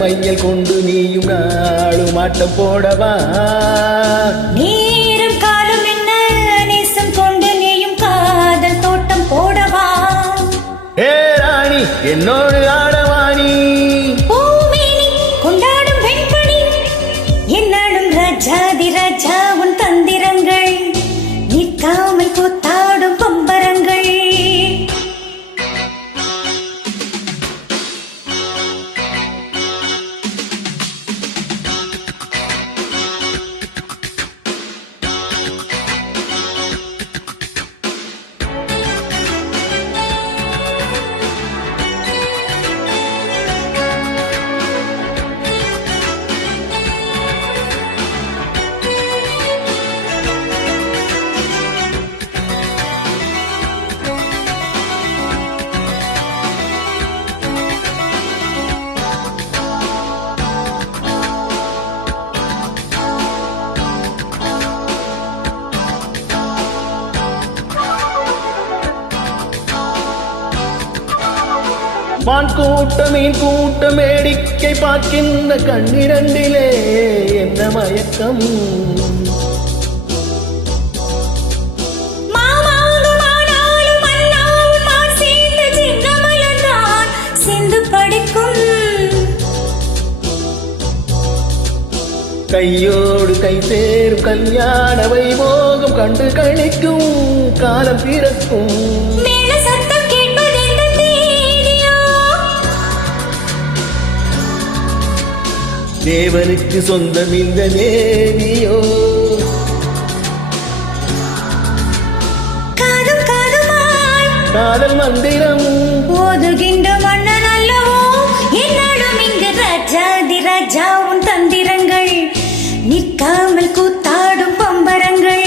மையல் கொண்டு நீயும் நாளும் ஆட்டம் போடவா? நேரம் காலம் என்ன நேசம் கொண்டு நீயும் காதல் தோட்டம் போடவா? ஏ ராணி என்னோடு ஆடவாணி, பூமேனி கொண்டாடும் வெண்பணி, என்னாலும் ராஜாதி ராஜா உன் தந்திரங்கள், நிற்காமல் கூத்தாடும் பம்பரங்கள். மான் கூட்டம் மீன் கூட்டம் வேடிக்கை பார்க்கின்ற கண்ணிரண்டிலே என்ன மயக்கம்? கையோடு கை சேரும் கல்யாண வைபோகம் கண்டு கழிக்கும் காலம் பிறக்கும். தேவனுக்கு சொந்தம் இந்த தேவியோ, காதும் காதுமாய் காதல் மந்திரம் ஓதுகின்ற மன்னன் அல்லவோ, என்னாலும் இங்கு ராஜாதி ராஜா உன் தந்திரங்கள், நிற்காமல் கூத்தாடும் பம்பரங்கள்.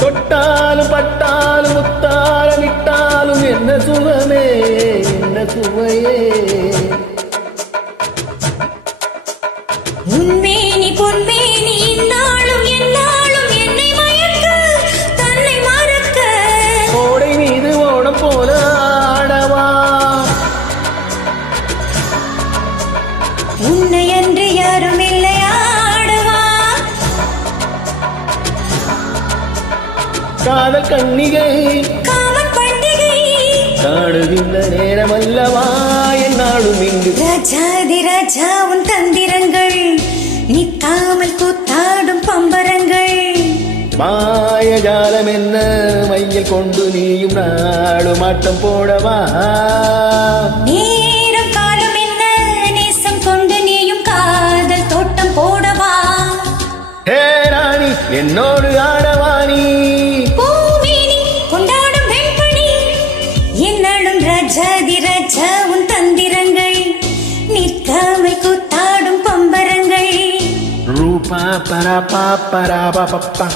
தொட்டாலும் பட்டாலும் முத்தாலும் விட்டாலும் என்ன சுகமே என்ன சுவையே. உன்மேனி பொன்மேனி இந்நாளும் எந்நாளும் என்னை மயக்க தன்னை மறக்க, கோடை மீது ஓடம் போல ஆடவா? உன்னை அன்று யாரும் இல்லை ஆடவா? காதல் கண்ணிகை காமன் பண்டிகை காணுகின்ற நேரம் அல்லவா என்னாலும் இங்கு ராஜாதி ராஜா உன் தந்திரங்கள், நிற்காமல் கூத்தாடும் பம்பரங்கள். மாயஜாலம் என்ன மையல் கொண்டு நீயும் நாளும் ஆட்டம் போடவா? நேரம் காலம் என்ன நேசம் கொண்டு நீயும் காதல் தோட்டம் போடவா? ஹே ராணி என்னோடு ஆடவாணி, பூமேனி கொண்டாடும் வெண்பணி, என்னாலும் ராஜாதி ராஜா உன் தந்திரங்கள், நிற்காமல் கூத்தாடும் பம்பரங்கள். ரூபா பரா பா பரா பா பப்பா.